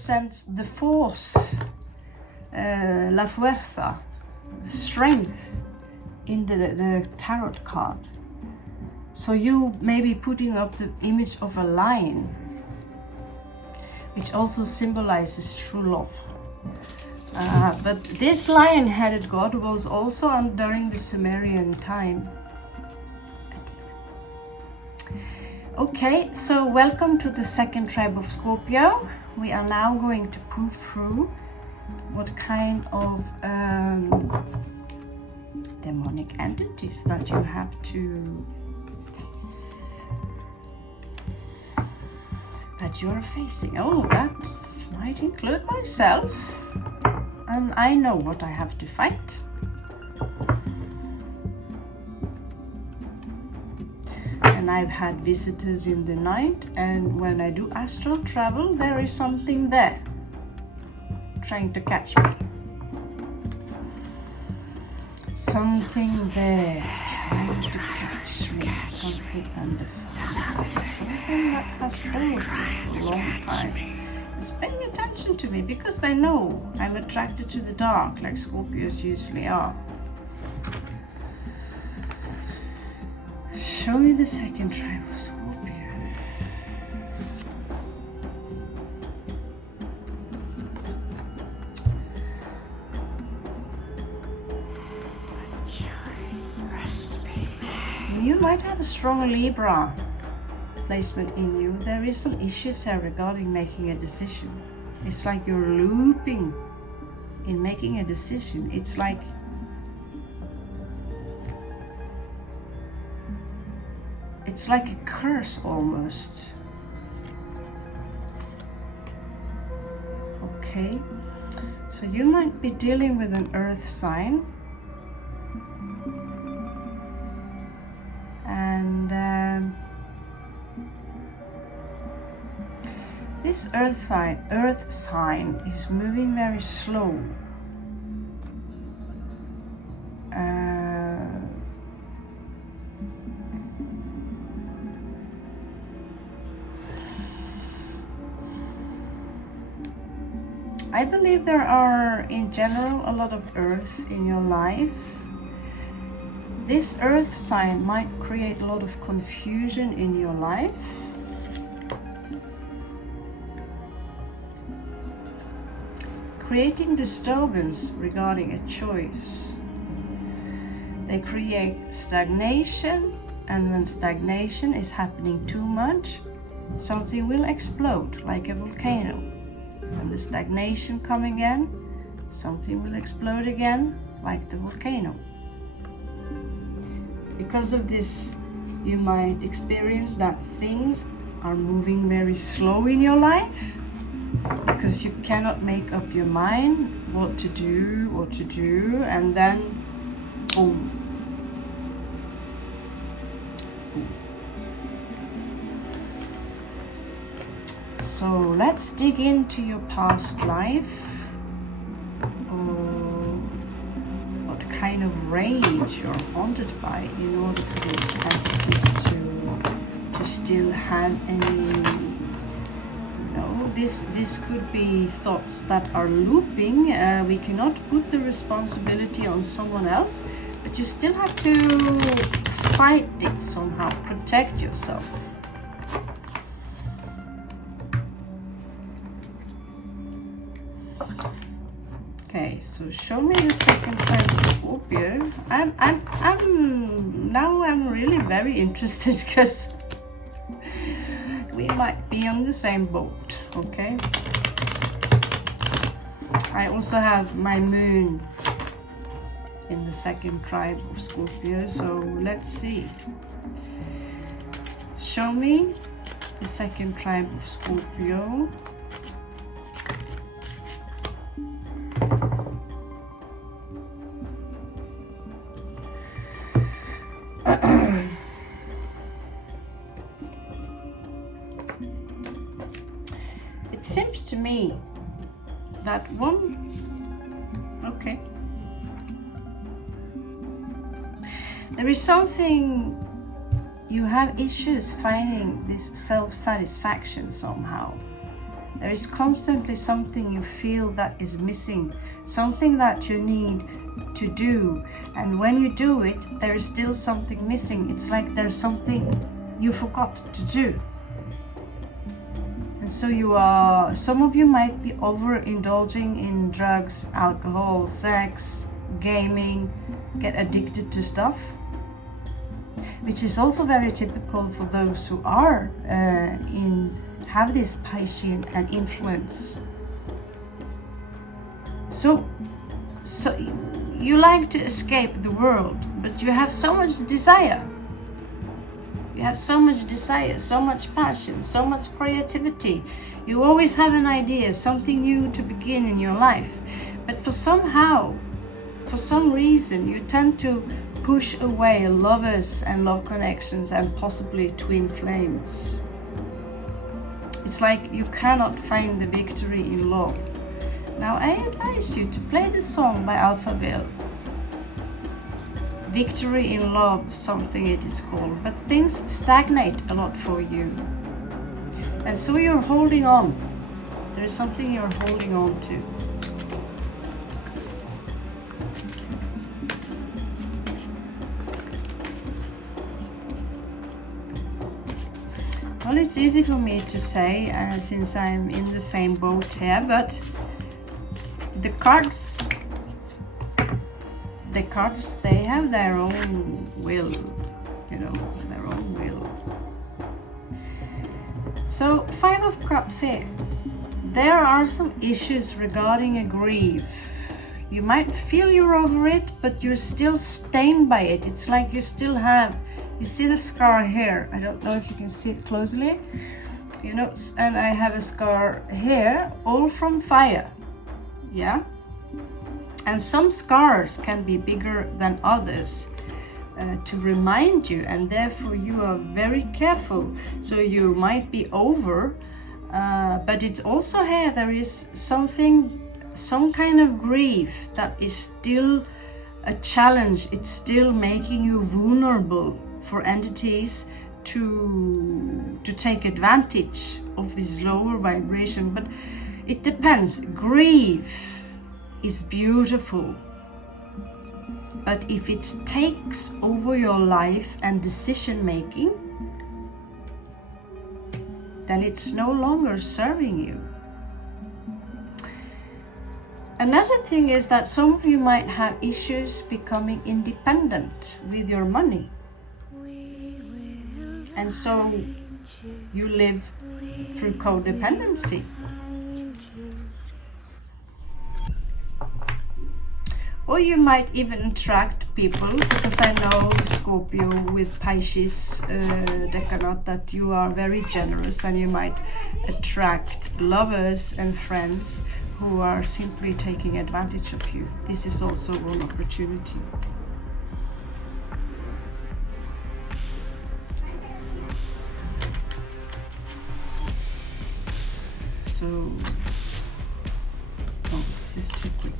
represents the force, la fuerza, strength in the tarot card. So you may be putting up the image of a lion, which also symbolizes true love. But this lion-headed god was also on during the Sumerian time. Okay, so welcome to the second tribe of Scorpio. We are now going to prove through what kind of demonic entities that you have to face, that you are facing. Oh, that might include myself, and I know what I have to fight. And I've had visitors in the night, and when I do astral travel, there is something there trying to catch me. Something there trying to catch me. Something under fire. Something that has followed me for a long time. It's paying attention to me because they know I'm attracted to the dark, like Scorpios usually are. Show me the second tribe of Scorpio. You might have a strong Libra placement in you. There is some issues here regarding making a decision. It's like you're looping in making a decision. It's like a curse almost. Okay, so you might be dealing with an earth sign, and this earth sign is moving very slow. I believe there are, in general, a lot of earth in your life. This earth sign might create a lot of confusion in your life. Creating disturbance regarding a choice. They create stagnation, and when stagnation is happening too much, something will explode like a volcano. When the stagnation comes again, something will explode again, like the volcano. Because of this, you might experience that things are moving very slow in your life, because you cannot make up your mind what to do, and then boom. So let's dig into your past life. What kind of rage you're haunted by, in order for these entities to still have any. This could be thoughts that are looping. We cannot put the responsibility on someone else, but you still have to fight it somehow, protect yourself. Okay, so show me the second tribe of Scorpio. I'm really very interested, because we might be on the same boat. Okay. I also have my moon in the second tribe of Scorpio, so let's see. Show me the second tribe of Scorpio. It seems to me that okay, there is something, you have issues finding this self-satisfaction somehow. There is constantly something you feel that is missing, something that you need to do, and when you do it, there is still something missing. It's like there's something you forgot to do. And so some of you might be overindulging in drugs, alcohol, sex, gaming, get addicted to stuff, which is also very typical for those who are have this Piscean and influence. So you like to escape the world, but you have so much desire. You have so much desire, so much passion, so much creativity. You always have an idea, something new to begin in your life. But for some reason, you tend to push away lovers and love connections and possibly twin flames. It's like you cannot find the victory in love. Now I advise you to play the song by Alphaville. Victory in Love, something it is called. But things stagnate a lot for you. And so you're holding on. There is something you're holding on to. Well, it's easy for me to say since I'm in the same boat here, but the cards, they have their own will, you know, their own will. So, 5 of Cups here. There are some issues regarding a grief. You might feel you're over it, but you're still stained by it. It's like you still have, you see the scar here. I don't know if you can see it closely, you know, and I have a scar here, all from fire. Yeah. And some scars can be bigger than others to remind you, and therefore you are very careful. So you might be over, but it's also here there is some kind of grief that is still a challenge. It's still making you vulnerable for entities to take advantage of this lower vibration. But it depends. Grief is beautiful, but if it takes over your life and decision making, then it's no longer serving you. Another thing is that some of you might have issues becoming independent with your money, and so you live through codependency. Or you might even attract people, because I know Scorpio with Pisces decanate that you are very generous, and you might attract lovers and friends who are simply taking advantage of you. This is also one opportunity. So, oh, this is too quick.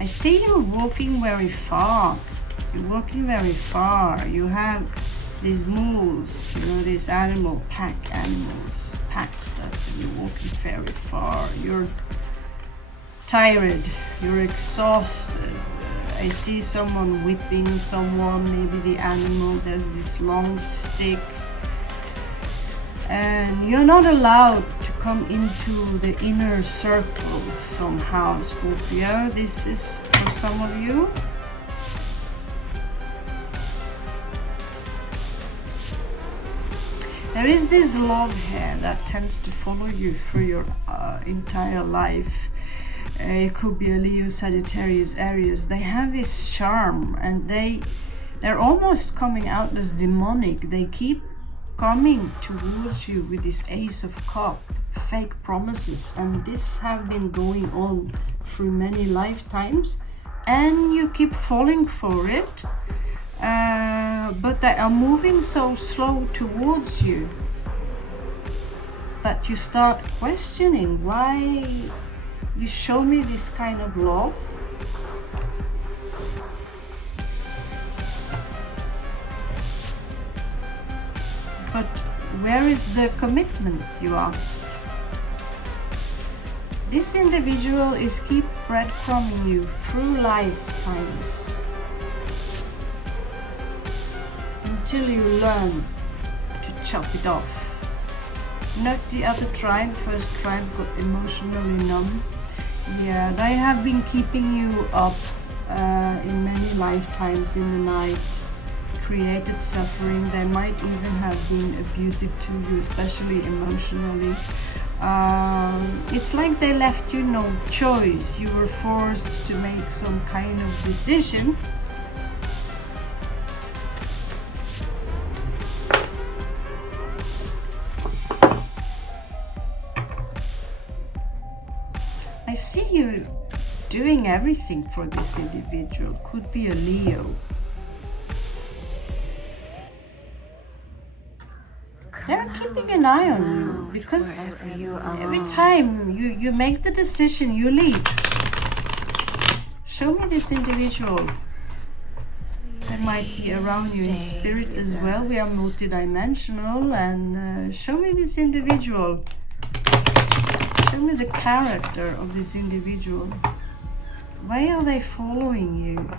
I see you walking very far. You're walking very far. You have these moles, you know, these pack animals, pack stuff, and you're walking very far. You're tired, you're exhausted. I see someone whipping someone, maybe the animal, there's this long stick. And you're not allowed to come into the inner circle somehow, Scorpio. This is for some of you. There is this love here that tends to follow you through your entire life. It could be a Leo, Sagittarius, Aries. They have this charm, and they're almost coming out as demonic. They keep coming towards you with this Ace of Cups, fake promises, and this have been going on through many lifetimes, and you keep falling for it, but they are moving so slow towards you that you start questioning why you show me this kind of love. but where is the commitment, you ask? This individual is keep breadcrumbing you through lifetimes until you learn to chop it off. Note the other tribe, first tribe got emotionally numb. Yeah, they have been keeping you up in many lifetimes in the night, created suffering. They might even have been abusive to you, especially emotionally. It's like they left you no choice. You were forced to make some kind of decision. I see you doing everything for this individual. Could be a Leo. They're keeping an eye on you because every time you make the decision, you leave. Show me this individual. They might be around you in spirit as well. We are multidimensional. And show me this individual. Show me the character of this individual. Why are they following you?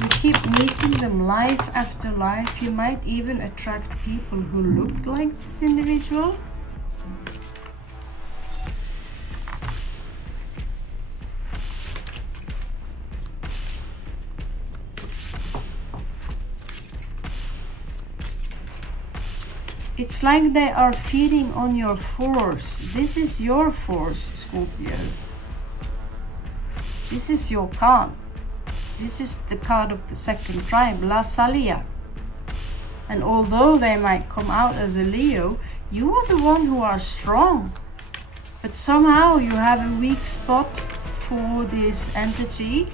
You keep meeting them life after life. You might even attract people who look like this individual. It's like they are feeding on your force. This is your force, Scorpio. This is your card. This is the card of the second tribe, La Salia. And although they might come out as a Leo, you are the one who are strong. But somehow you have a weak spot for this entity,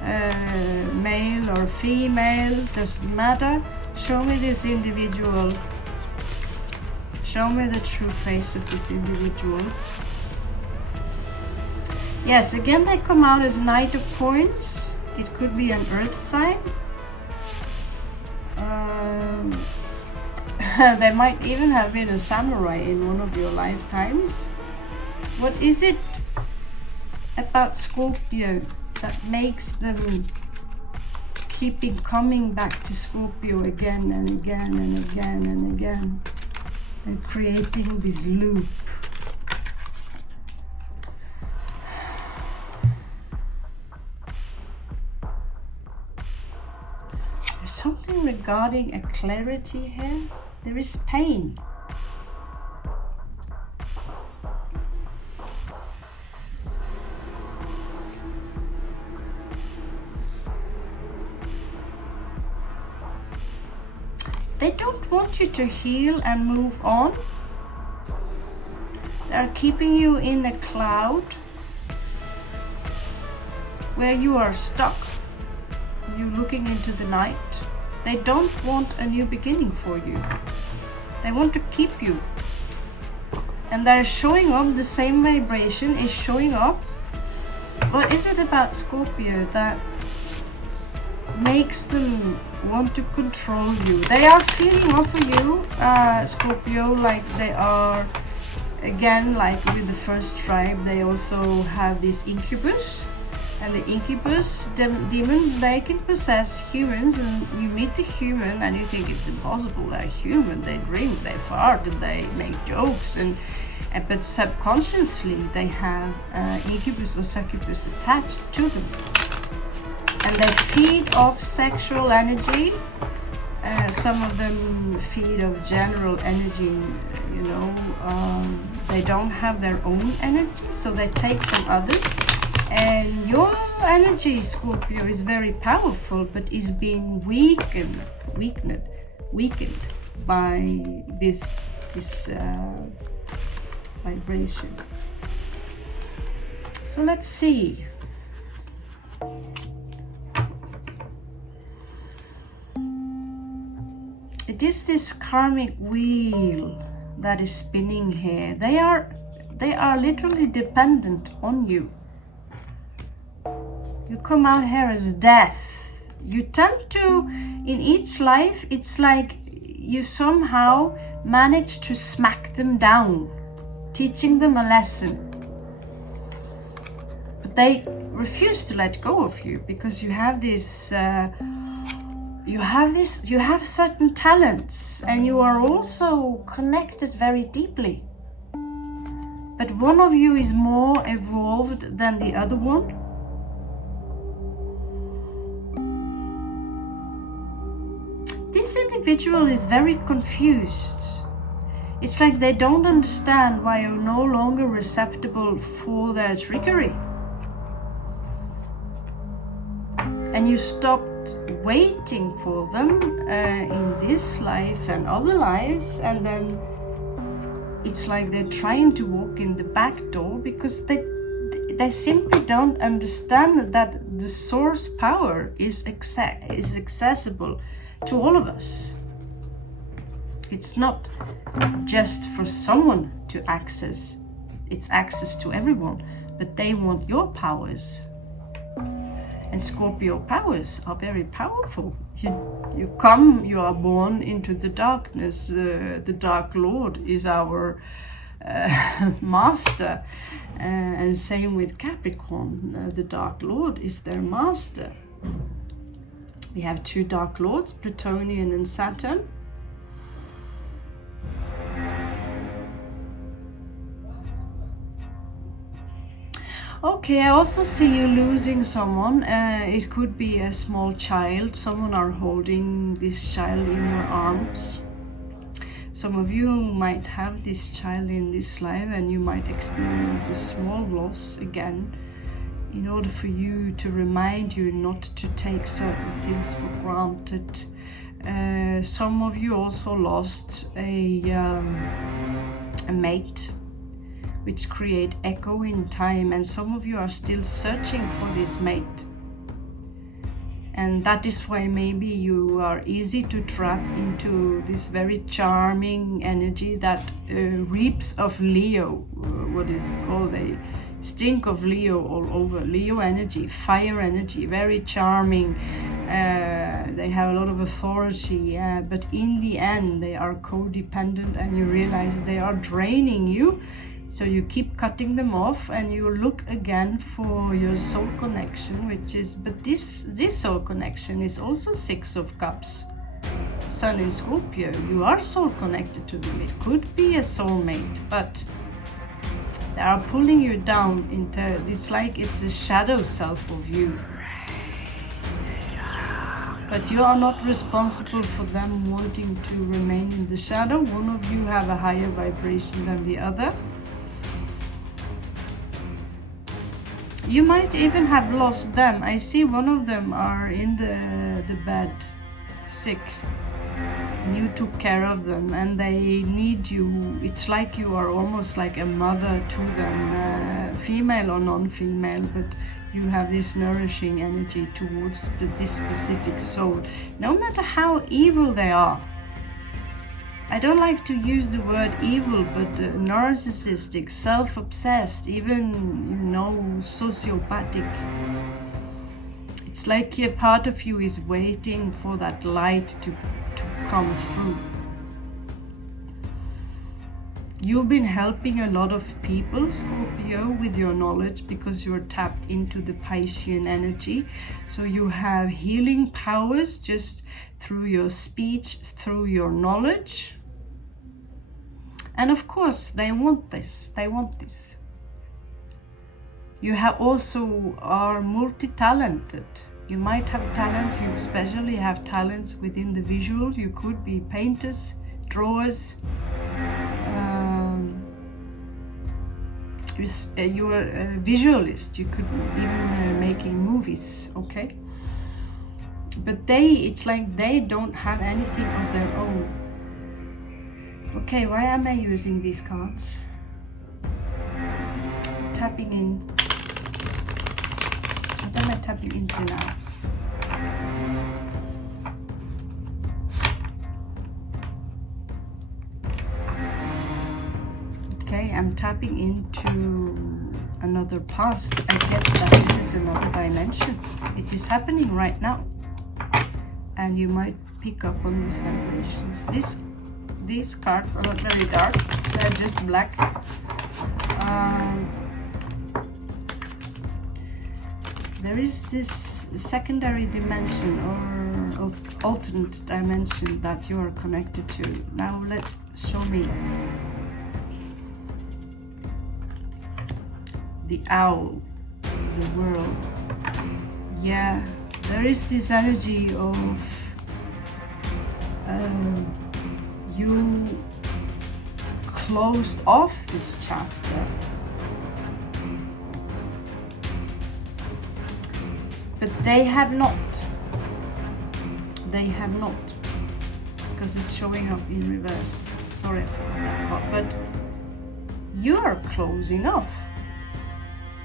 male or female, doesn't matter. Show me this individual. Show me the true face of this individual. Yes, again they come out as Knight of Coins. It could be an earth sign. They might even have been a samurai in one of your lifetimes. What is it about Scorpio that makes them keeping coming back to Scorpio again and again and again and again, and creating this loop? There's something regarding a clarity here. There is pain. They don't want you to heal and move on. They're keeping you in a cloud where you are stuck. You're looking into the night. They don't want a new beginning for you. They want to keep you. And they're showing up, the same vibration is showing up. What is it about Scorpio that makes them want to control you? They are feeding off of you, Scorpio, like they are, again, like with the first tribe, they also have this incubus. And the incubus demons, they can possess humans, and you meet the human and you think it's impossible. They're human, they drink, they fart, and they make jokes, but subconsciously they have incubus or succubus attached to them. And they feed off sexual energy. Some of them feed off general energy, you know. They don't have their own energy, so they take from others. And your energy, Scorpio, is very powerful, but is being weakened by this vibration. So let's see. It is this karmic wheel that is spinning here. They are literally dependent on you. You come out here as death. You tend to, in each life, it's like you somehow manage to smack them down, teaching them a lesson. But they refuse to let go of you because you have this, you have certain talents, and you are also connected very deeply. But one of you is more evolved than the other one. This individual is very confused. It's like they don't understand why you're no longer receptible for their trickery. And you stopped waiting for them in this life and other lives, and then it's like they're trying to walk in the back door because they simply don't understand that the source power is accessible to all of us. It's not just for someone to access, it's access to everyone, but they want your powers. And Scorpio powers are very powerful. You are born into the darkness. The Dark Lord is our master. And same with Capricorn. The Dark Lord is their master. We have two Dark Lords, Plutonian and Saturn. Okay, I also see you losing someone. It could be a small child. Someone are holding this child in your arms. Some of you might have this child in this life, and you might experience a small loss again, in order for you to remind you not to take certain things for granted. Some of you also lost a mate, which create echo in time, and some of you are still searching for this mate. And that is why maybe you are easy to trap into this very charming energy that reaps of Leo. What is it called? They stink of Leo all over. Leo energy, fire energy, very charming. They have a lot of authority, but in the end they are codependent, and you realize they are draining you. So you keep cutting them off, and you look again for your soul connection, which is, but this soul connection is also Six of Cups. Sun in Scorpio, you are soul connected to them. It could be a soulmate, but they are pulling you down into, it's like it's a shadow self of you. But you are not responsible for them wanting to remain in the shadow. One of you have a higher vibration than the other. You might even have lost them. I see one of them are in the bed, sick. You took care of them, and they need you. It's like you are almost like a mother to them, female or non-female, but you have this nourishing energy towards this specific soul, no matter how evil they are. I don't like to use the word evil, but narcissistic, self-obsessed, even, sociopathic. It's like a part of you is waiting for that light to come through. You've been helping a lot of people, Scorpio, with your knowledge, because you're tapped into the Piscean energy. So you have healing powers just through your speech, through your knowledge. And of course, they want this. They want this. You have also are multi-talented. You might have talents. You especially have talents within the visual. You could be painters, drawers. You are a visualist. You could even making movies. Okay. But it's like they don't have anything of their own. Okay, why am I using these cards? Tapping in. What am I tapping into now? Okay, I'm tapping into another past. I get that this is another dimension. It is happening right now. and you might pick up on these vibrations. These cards are not very dark, they're just black. There is this secondary dimension or alternate dimension that you are connected to. Now show me. The owl, the world. Yeah, there is this energy of you closed off this chapter, but they have not, because it's showing up in reverse. Sorry for that part, but you are closing off.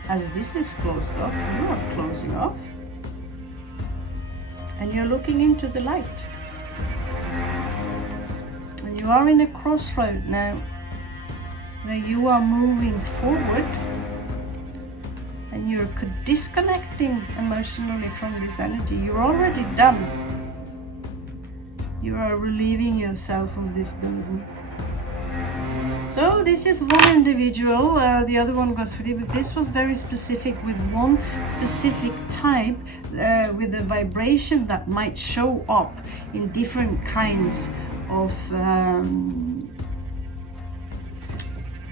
As this is closed off, you are closing off, and you're looking into the light. And you are in a crossroad now, where you are moving forward, and you're disconnecting emotionally from this energy. You're already done. You are relieving yourself of this burden. So this is one individual, the other one got 3, but this was very specific with one specific type, with a vibration that might show up in different kinds of,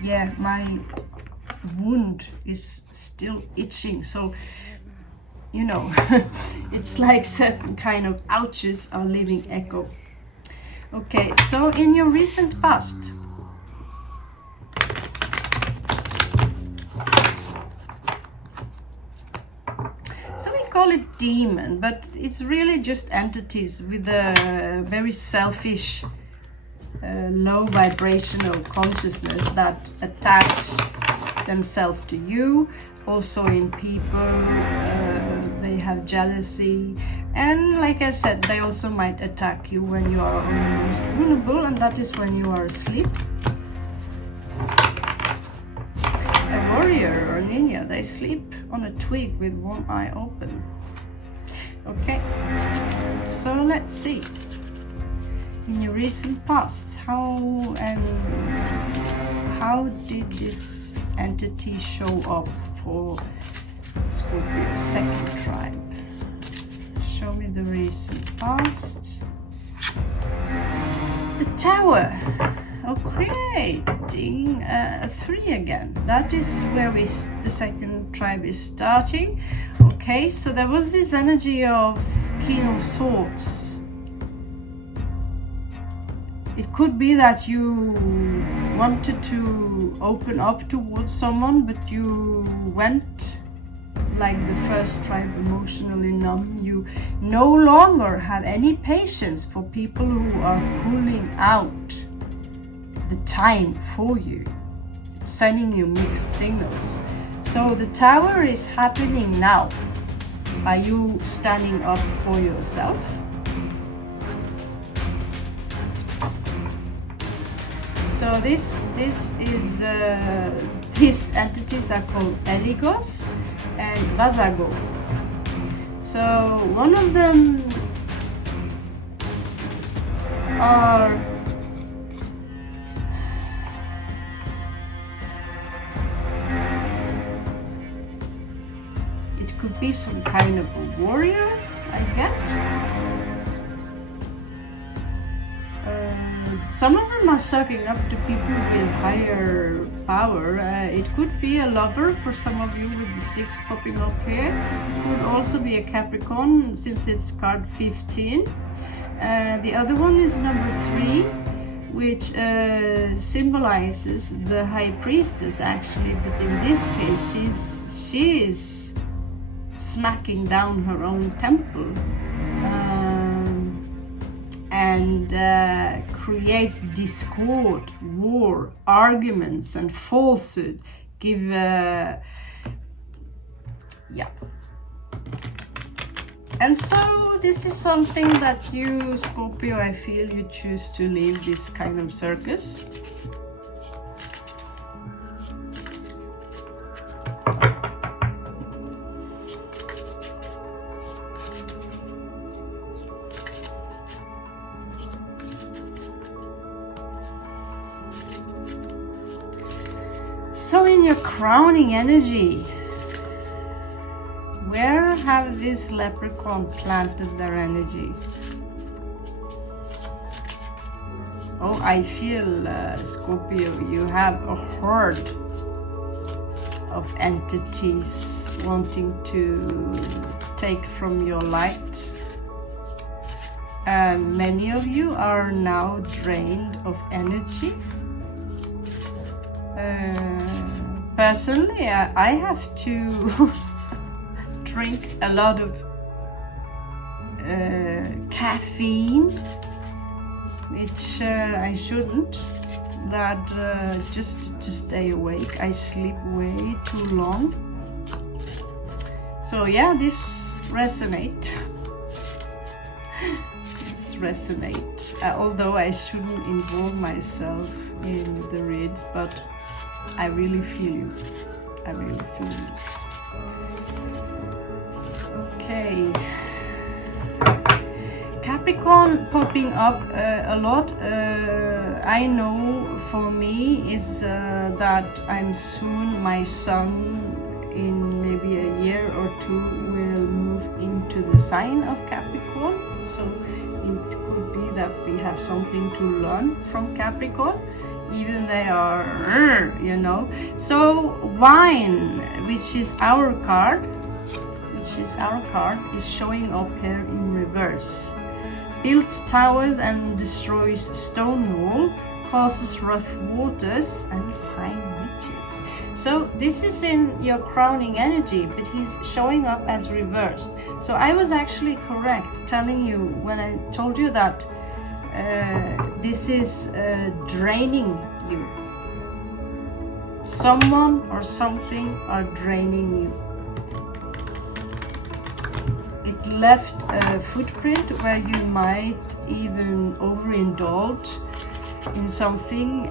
yeah, my wound is still itching, so, you know, it's like certain kind of ouches are leaving echo. Okay, so in your recent past, call it demon, but it's really just entities with a very selfish, low vibrational consciousness that attach themselves to you. Also in people, they have jealousy, and like I said, they also might attack you when you are on the most vulnerable, and that is when you are asleep. A warrior or ninja, they sleep on a twig with one eye open. Okay, so let's see. In your recent past, how did this entity show up for Scorpio second tribe? Show me the recent past. The Tower. Oh, creating a 3 again. That is where the second tribe is starting. Okay, so there was this energy of King of Swords. It could be that you wanted to open up towards someone, but you went like the first tribe, emotionally numb. You no longer have any patience for people who are pulling out the time for you, sending you mixed signals. So the Tower is happening now by you standing up for yourself. So this is these entities are called Eligos and Vazago. So one of them are could be some kind of a warrior, I get. Some of them are sucking up to people with higher power. It could be a lover for some of you with the 6 popping up here. It could also be a Capricorn since it's card 15. The other one is number 3, which symbolizes the High Priestess actually, but in this case she is smacking down her own temple and creates discord, war, arguments and falsehood. Yeah. And so this is something that you, Scorpio, I feel you choose to leave this kind of circus. in your crowning energy, where have this leprechaun planted their energies? Oh, I feel, Scorpio, you have a horde of entities wanting to take from your light. And many of you are now drained of energy. Personally, I have to drink a lot of caffeine, which I shouldn't. That just to stay awake, I sleep way too long. So yeah, this resonate. Although I shouldn't involve myself in the reads, but I really feel you. Okay. Capricorn popping up a lot. I know for me is that I'm soon, my sun in maybe a year or two will move into the sign of Capricorn. So it could be that we have something to learn from Capricorn, even they are, you know. So wine, which is our card, is showing up here in reverse. Builds towers and destroys stone wall, causes rough waters and fine witches. So this is in your crowning energy, but he's showing up as reversed. So I was actually correct telling you when I told you that this is draining you. Someone or something are draining you. It left a footprint where you might even overindulge in something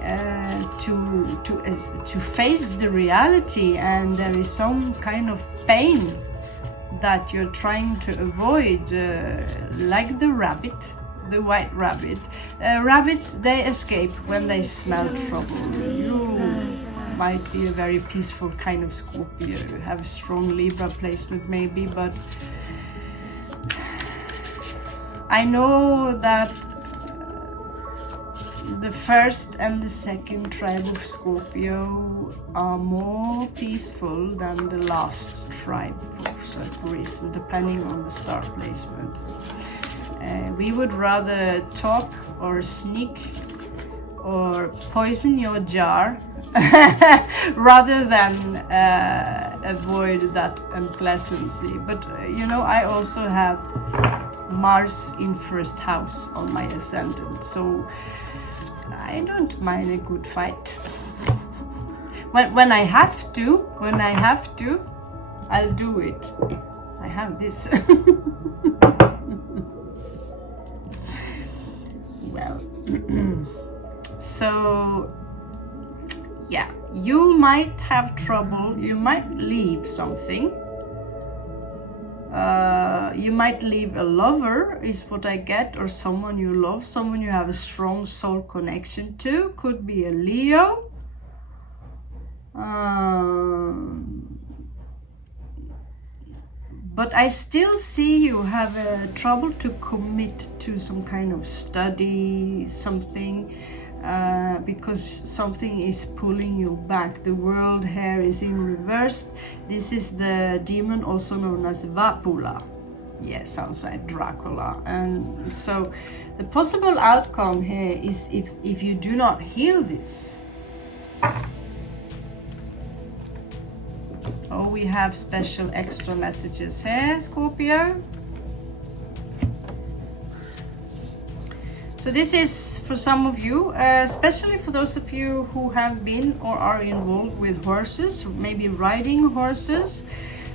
to face the reality, and there is some kind of pain that you're trying to avoid, like the rabbit, the white rabbit. Rabbits, they escape when they smell trouble. You might be a very peaceful kind of Scorpio, have a strong Libra placement maybe, but I know that the first and the second tribe of Scorpio are more peaceful than the last tribe for certain reason, depending on the star placement. We would rather talk or sneak or poison your jar rather than avoid that unpleasantly. But you know, I also have Mars in first house on my ascendant, so I don't mind a good fight. When I have to, I'll do it. I have this. Well, so yeah, you might have trouble, you might leave something. You might leave a lover, is what I get, or someone you love, someone you have a strong soul connection to. Could be a Leo. But I still see you have trouble to commit to some kind of study, something, because something is pulling you back. The world here is in reverse. This is the demon also known as Vapula. Yeah, sounds like Dracula. And so the possible outcome here is if you do not heal this. Oh, we have special extra messages here, Scorpio. So this is for some of you, especially for those of you who have been or are involved with horses, maybe riding horses,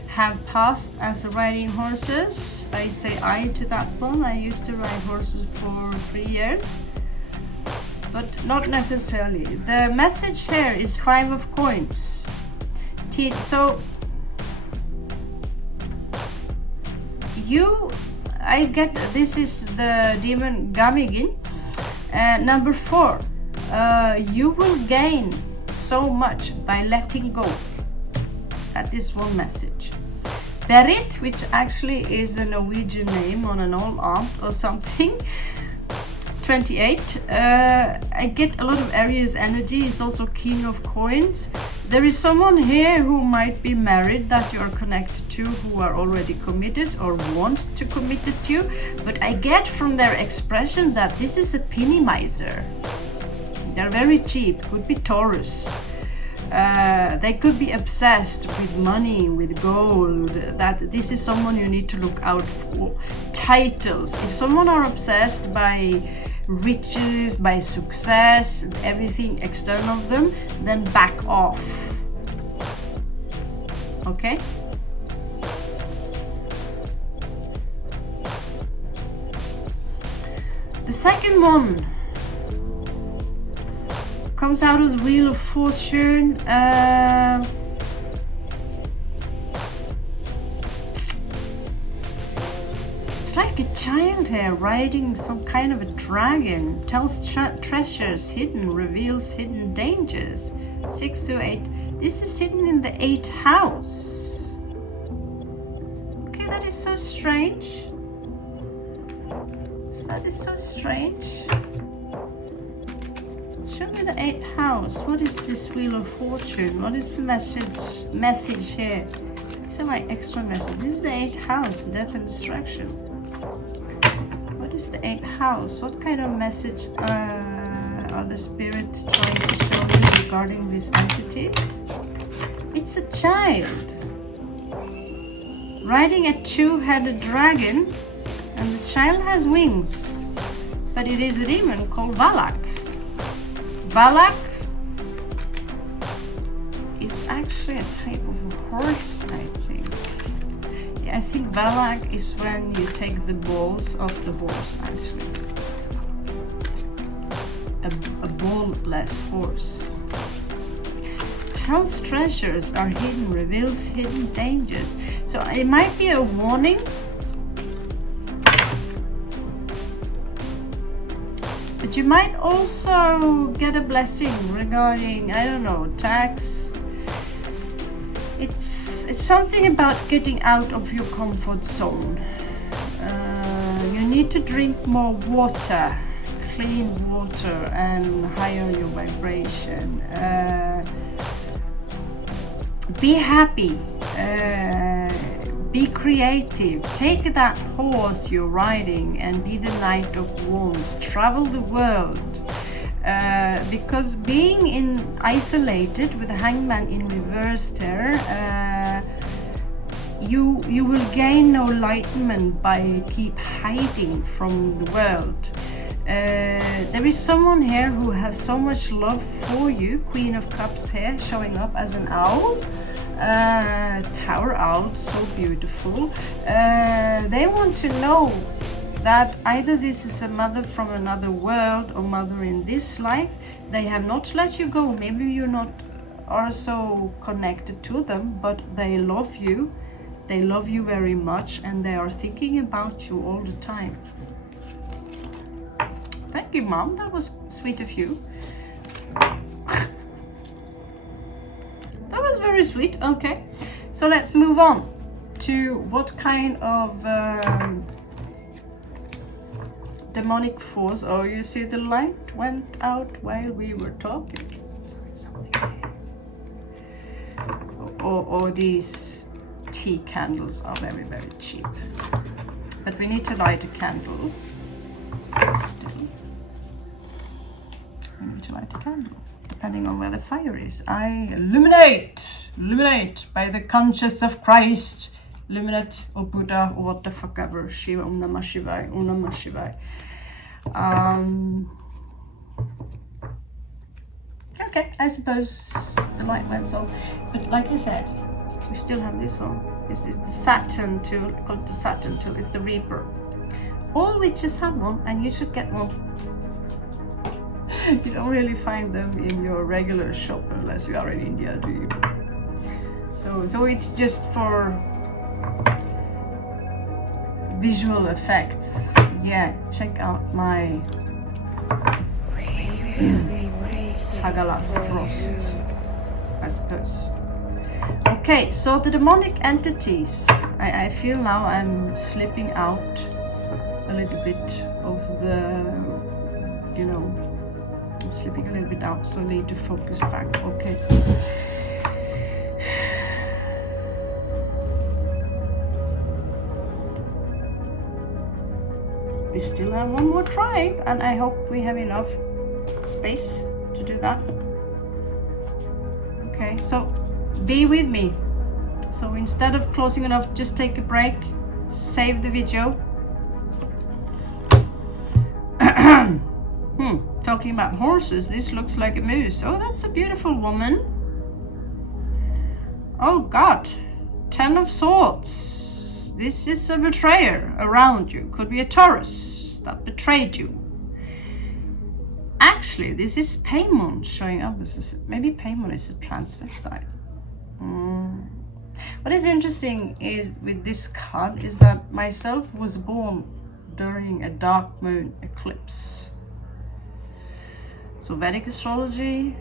have passed as riding horses. I say I to that one. I used to ride horses for 3 years, but not necessarily. The message here is 5 of coins. So I get this is the demon Gamigin. Number 4, you will gain so much by letting go. That is one message. Berit, which actually is a Norwegian name on an old aunt or something. 28. I get a lot of Aries energy. It's also King of Coins. There is someone here who might be married that you are connected to, who are already committed or want to commit to you. But I get from their expression that this is a penny miser. They're very cheap. Could be Taurus. They could be obsessed with money, with gold. That this is someone you need to look out for. Titles. If someone are obsessed by riches, by success, everything external of them, then back off. Okay? The second one comes out as Wheel of Fortune. It's like a child here riding some kind of a dragon. Tells treasures hidden, reveals hidden dangers. 6 to 8. This is hidden in the 8th house. Okay, that is so strange. That is so strange. Show me the 8th house. What is this Wheel of Fortune? What is the message here? These are my extra messages. This is the 8th house, death and destruction. What is the 8th house? What kind of message are the spirits trying to show me regarding these entities? It's a child riding a two-headed dragon, and the child has wings, but it is a demon called Valak. Valak is actually a type of horse, I think. Yeah, I think Valak is when you take the balls off the horse, actually. A ballless horse. Tells treasures are hidden, reveals hidden dangers. So it might be a warning. But you might also get a blessing regarding, I don't know, tax. It's something about getting out of your comfort zone. You need to drink more water, clean water, and higher your vibration. Be happy. Be creative. Take that horse you're riding and be the Knight of Wands. Travel the world. Because being isolated with the Hangman in reverse there, you will gain no enlightenment by keep hiding from the world. There is someone here who has so much love for you. Queen of Cups here, showing up as an owl. Tower owl, so beautiful. They want to know that either this is a mother from another world or mother in this life. They have not let you go. Maybe you're not are so connected to them, but they love you. They love you very much, and they are thinking about you all the time. Thank you, Mom. That was sweet of you. That was very sweet. Okay, so let's move on to what kind of demonic force. Oh, you see the light went out while we were talking. Or these tea candles are very, very cheap. But we need to light a candle. Still, we need to light a candle. Depending on where the fire is. I illuminate by the conscience of Christ. Illuminate, or Buddha, or what the fuck ever. Shiva, Om Namah Shivaya, Om Namah Shivaya. Okay, I suppose the light went off. But like I said, we still have this one. This is the Saturn tool, called the Saturn tool. It's the Reaper. All witches have one, and you should get one. You don't really find them in your regular shop unless you are in India, do you? So it's just for visual effects. Yeah, check out my Sagalas Frost. I suppose. Okay, so the demonic entities. I feel now I'm slipping out a little bit of the, you know, I'm slipping a little bit out, so I need to focus back. Okay. We still have one more try, and I hope we have enough space to do that. Okay, so be with me. So instead of closing it off, just take a break, save the video. Talking about horses, this looks like a moose. Oh, that's a beautiful woman. Oh God, 10 of Swords. This is a betrayer around you. Could be a Taurus that betrayed you. Actually, this is Paimon showing up. Maybe Paimon is a transvestite. What is interesting is with this card is that myself was born during a dark moon eclipse. So Vedic astrology,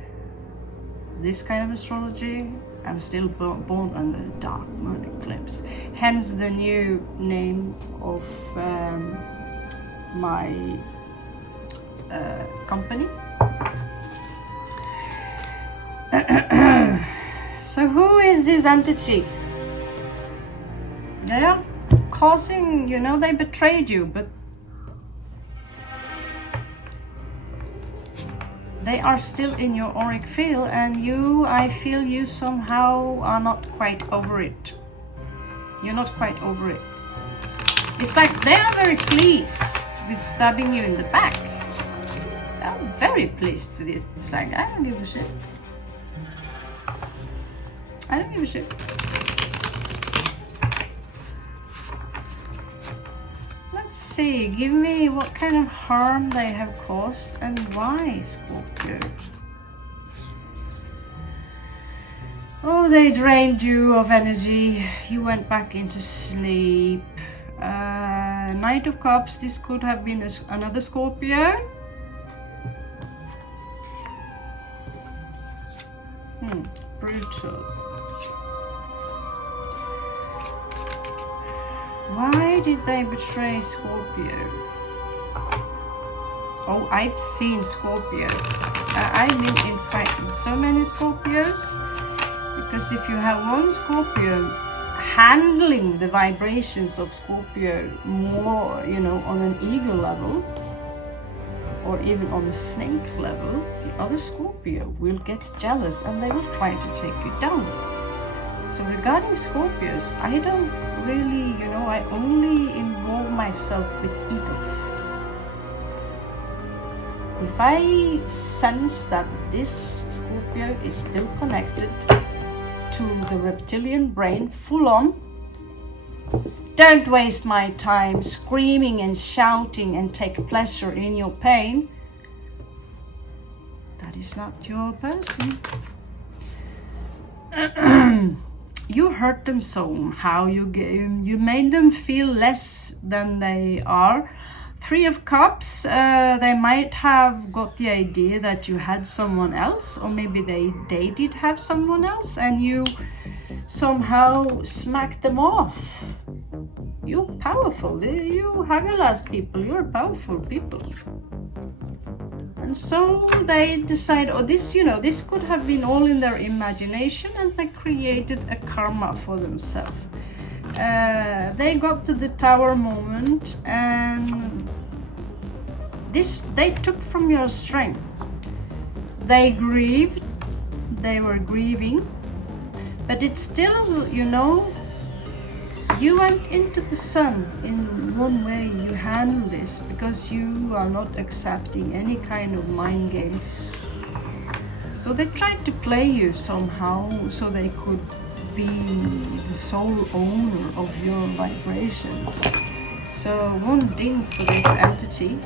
this kind of astrology, I'm still born under a dark moon eclipse. Hence the new name of my company. So who is this entity? They are causing, you know, they betrayed you, but they are still in your auric field, and you, I feel you somehow are not quite over it. You're not quite over it. It's like they are very pleased with stabbing you in the back. They're very pleased with it. It's like, I don't give a shit. I don't give a shit. Let's see, give me what kind of harm they have caused and why, Scorpio. Oh, they drained you of energy. You went back into sleep. Knight of Cups, this could have been another Scorpio. Brutal. Why did they betray Scorpio? Oh, I've seen Scorpio. I've been in fighting so many Scorpios, because if you have one Scorpio handling the vibrations of Scorpio more, you know, on an eagle level, or even on a snake level, the other Scorpio will get jealous and they will try to take you down. So regarding Scorpios, I don't really, you know, I only involve myself with eagles. If I sense that this Scorpio is still connected to the reptilian brain full on, don't waste my time screaming and shouting and take pleasure in your pain. That is not your person. You hurt them somehow. You made them feel less than they are. 3 of Cups, they might have got the idea that you had someone else, or maybe they did have someone else, and you somehow smacked them off. You're powerful. You Hagalaz people, you're powerful people. And so they decide, oh, this, you know, this could have been all in their imagination, and they created a karma for themselves. They got to the tower moment, and this they took from your strength. They grieved, they were grieving, but it's still, you know, you went into the sun. In one way you handle this, because you are not accepting any kind of mind games. So they tried to play you somehow, so they could be the sole owner of your vibrations. So one ding for this entity.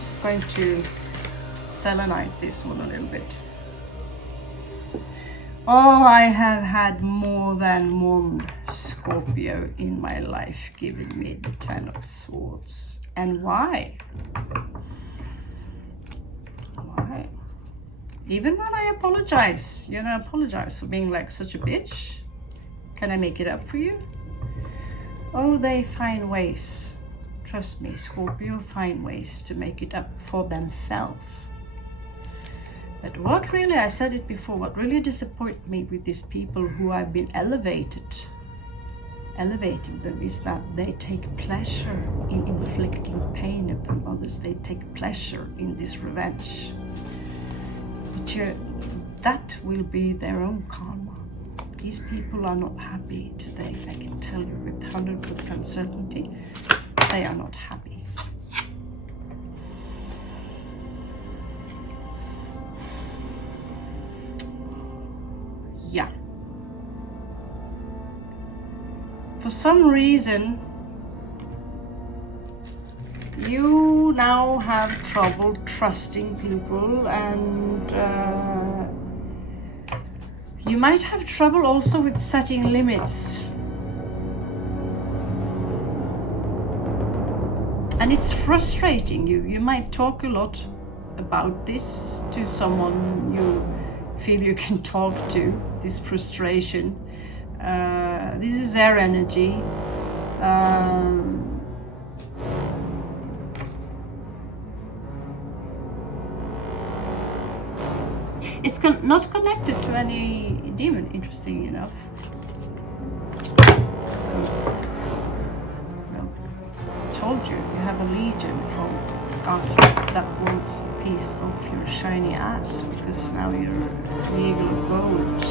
Just going to selenite this one a little bit. Oh, I have had more than one Scorpio in my life giving me the 10 of Swords. And why? Why? Even when I apologize, you know, apologize for being like such a bitch. Can I make it up for you? Oh, they find ways. Trust me, Scorpio find ways to make it up for themselves. But what really, I said it before, what really disappoints me with these people who have been elevating them is that they take pleasure in inflicting pain upon others. They take pleasure in this revenge. But that will be their own karma. These people are not happy today. I can tell you with 100% certainty, they are not happy. Yeah. For some reason, you now have trouble trusting people, and you might have trouble also with setting limits. And it's frustrating you. You might talk a lot about this to someone you feel you can talk to, this frustration. This is their energy. It's not connected to any demon, interesting enough. Well, I told you, you have a legion from after that wants a piece of your shiny ass, because now you're an eagle of gold,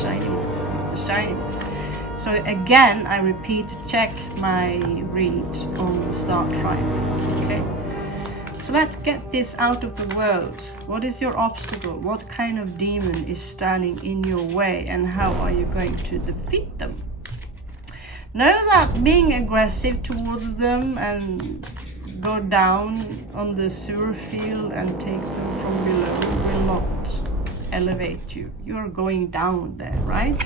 shiny. So again, I repeat, check my read on the star triangle, okay? So let's get this out of the world. What is your obstacle? What kind of demon is standing in your way, and how are you going to defeat them? Know that being aggressive towards them and go down on the sewer field and take them from below will not elevate you. You're going down there, right?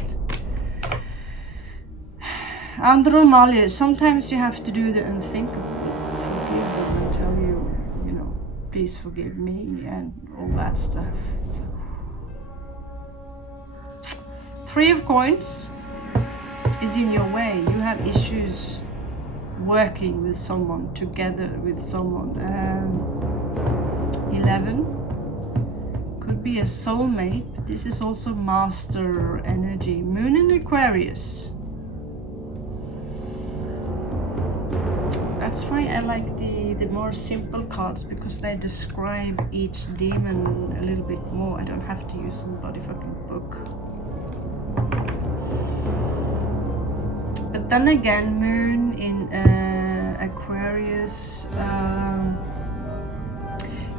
Andromalia, sometimes you have to do the unthinkable. Forgive them and tell you, you know, please forgive me and all that stuff. So. 3 of Coins is in your way. You have issues working with someone, together with someone. 11 could be a soulmate, but this is also master energy. Moon in Aquarius. That's why I like the more simple cards, because they describe each demon a little bit more. I don't have to use somebody fucking book. But then again, Moon in Aquarius,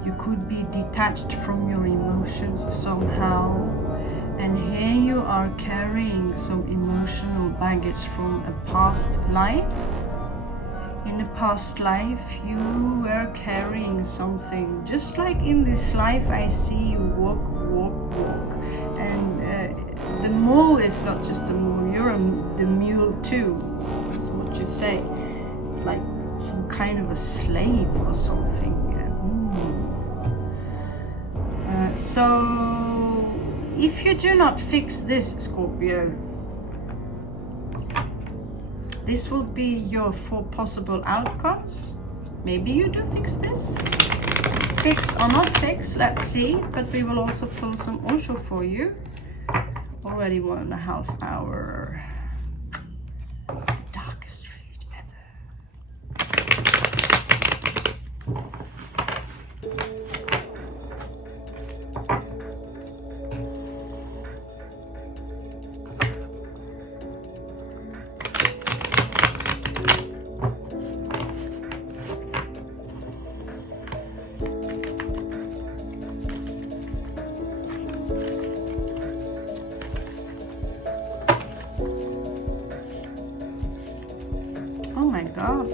you could be detached from your emotions somehow, and here you are carrying some emotional baggage from a past life. In the past life, you were carrying something. Just like in this life, I see you walk. And the mule is not just a mule, you're the mule too. That's what you say. Like some kind of a slave or something. So, if you do not fix this, Scorpio, this will be your 4 possible outcomes. Maybe you do fix this. Fix or not fix, let's see. But we will also pull some Osho for you. Already 1.5 hours. Darkest read ever. God,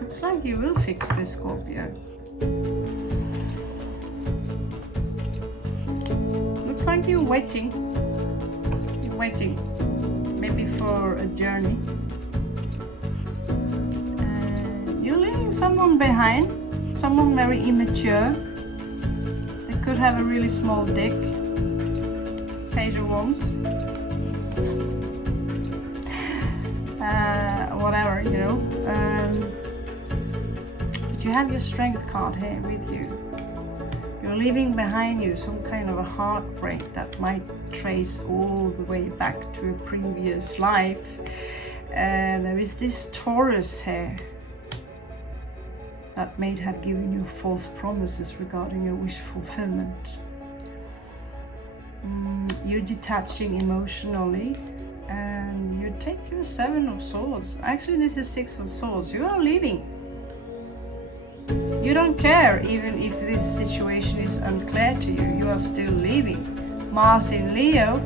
looks like you will fix this, Scorpio. Looks like you're waiting. maybe for a journey. You're leaving someone behind, someone very immature. They could have a really small dick. Page of Wands. Whatever, you know. But you have your Strength card here with you. You're leaving behind you some kind of a heartbreak that might trace all the way back to a previous life. There is this Taurus here that may have given you false promises regarding your wish fulfillment. You're detaching emotionally, and you take your 7 of Swords. Actually, this is 6 of Swords. You are leaving. You don't care even if this situation is unclear to you. You are still leaving. Mars in Leo,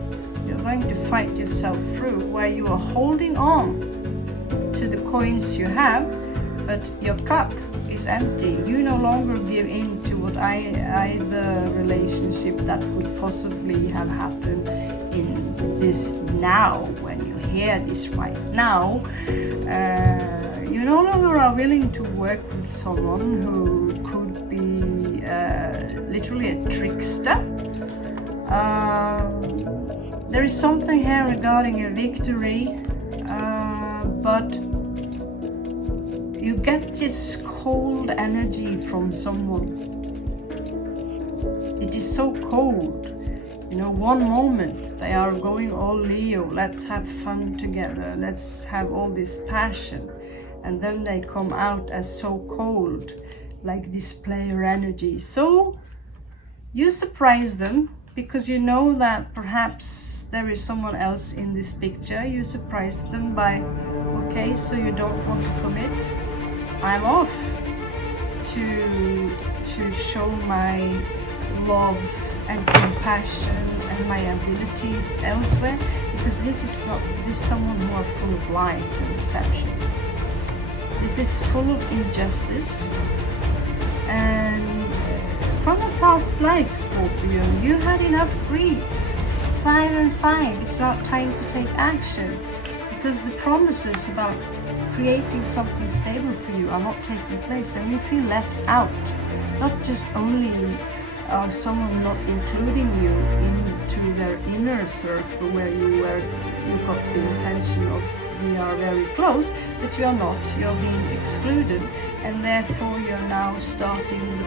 you're going to fight yourself through, where you are holding on to the coins you have, but your cup is empty. You no longer give in to what either relationship that could possibly have happened in this now. When you hear this right now, you no longer are willing to work with someone who could be literally a trickster. There is something here regarding a victory, but you get this cold energy from someone. It is so cold. You know, one moment they are going all Leo, let's have fun together, let's have all this passion. And then they come out as so cold, like this player energy. So you surprise them because you know that perhaps there is someone else in this picture. You surprise them by, okay, so you don't want to commit. I'm off to show my love and compassion and my abilities elsewhere, because this is someone who are full of lies and deception. This is full of injustice, and from a past life, Scorpio, you had enough grief. 5 and 5, it's now time to take action, because the promises about creating something stable for you are not taking place, and you feel left out. Not just only someone not including you into their inner circle where you got the intention of we are very close, but you are not. You're being excluded, and therefore you're now starting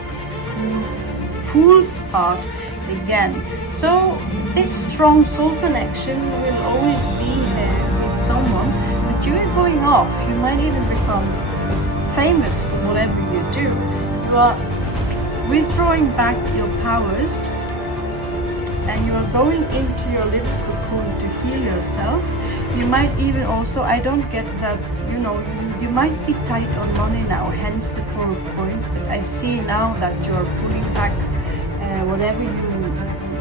the fool's part again. So this strong soul connection will always be there with someone, but you are going off. You might even become famous for whatever you do. You are withdrawing back your powers, and you are going into your little cocoon to heal yourself. You might even also, I don't get that, you know, you might be tight on money now, hence the 4 of coins, but I see now that you are pulling back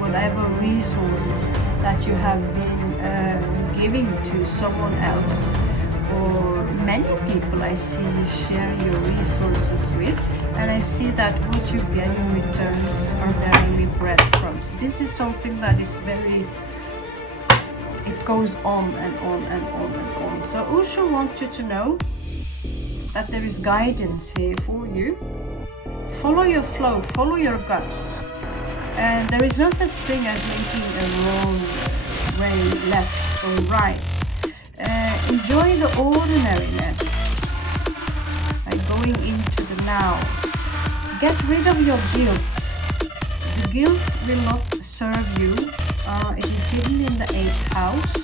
whatever resources that you have been giving to someone else, or many people I see you share your resources with, and I see that what you get in returns are very breadcrumbs. This is something that is very, it goes on and on and on and on. So Osho wants you to know that there is guidance here for you. Follow your flow, follow your guts. And there is no such thing as making a wrong way, left or right. Enjoy the ordinariness by going into the now. Get rid of your guilt. The guilt will not serve you. It is hidden in the 8th house.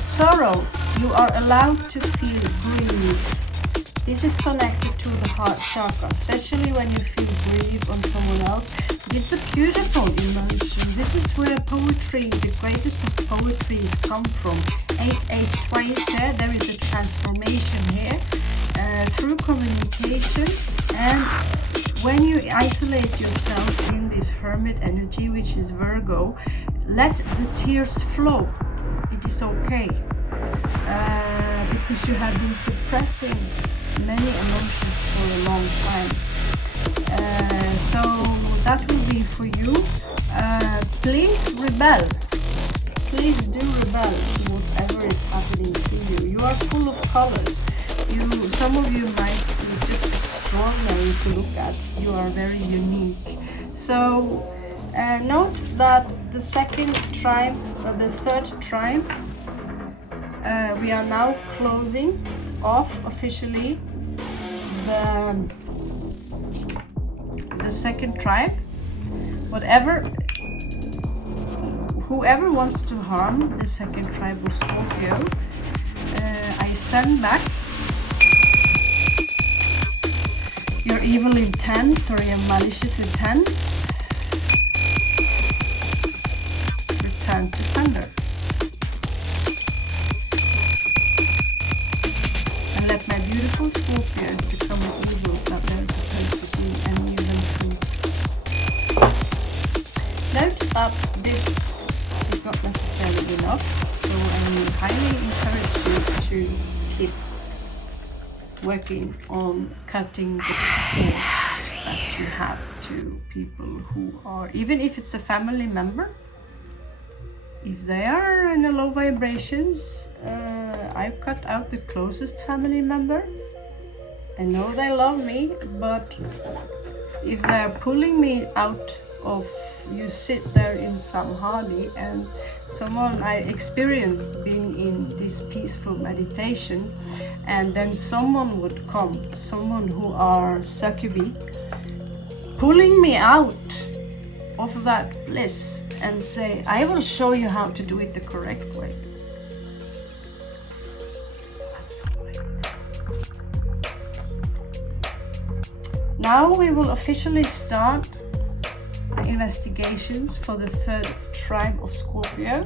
Sorrow, you are allowed to feel grief. This is connected to the heart chakra, especially when you feel grief on someone else. It's a beautiful emotion. This is where poetry, the greatest of poetries, come from. 8 twice here. There is a transformation here through communication, and when you isolate yourself in this hermit energy, which is Virgo, let the tears flow. It is okay, because you have been suppressing many emotions for a long time. So that will be for you. Please rebel. Please do rebel to whatever colors. Some of you might be just extraordinary to look at. You are very unique. So note that the second tribe, the third tribe, we are now closing off officially the second tribe. Whoever wants to harm the second tribe of Scorpio, I send back your evil intents or your malicious intents. Return to sender. And let my beautiful Scorpios become the evils that they're supposed to be and leave them free. Note that this is not necessarily enough, so I highly encourage you to keep working on cutting the cords that you have to people who are, even if it's a family member, if they are in a low vibrations. I've cut out the closest family member. I know they love me, but if they're pulling me out of, you sit there in Samhani, and someone I experienced being in this peaceful meditation, and then someone would come, someone who are succubi, pulling me out of that bliss and say, I will show you how to do it the correct way. Now we will officially start the investigations for the third tribe of Scorpio.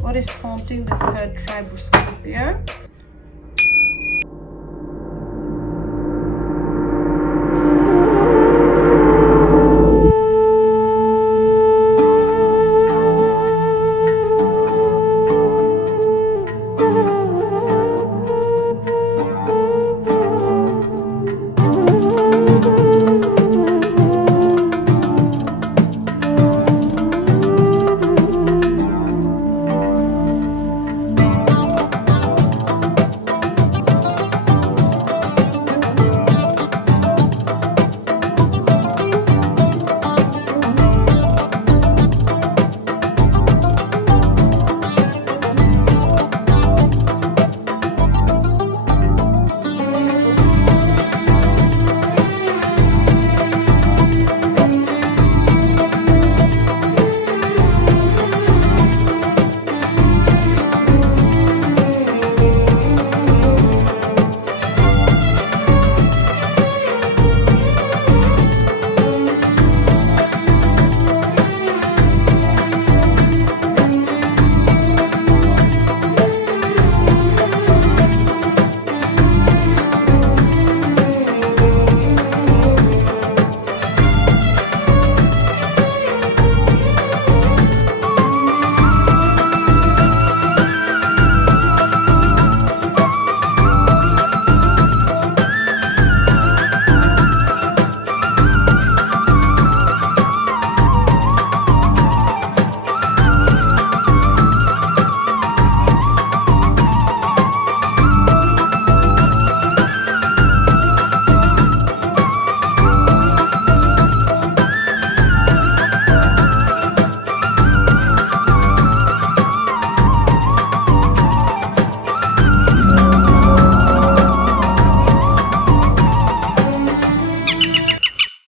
What is haunting the third tribe of Scorpio?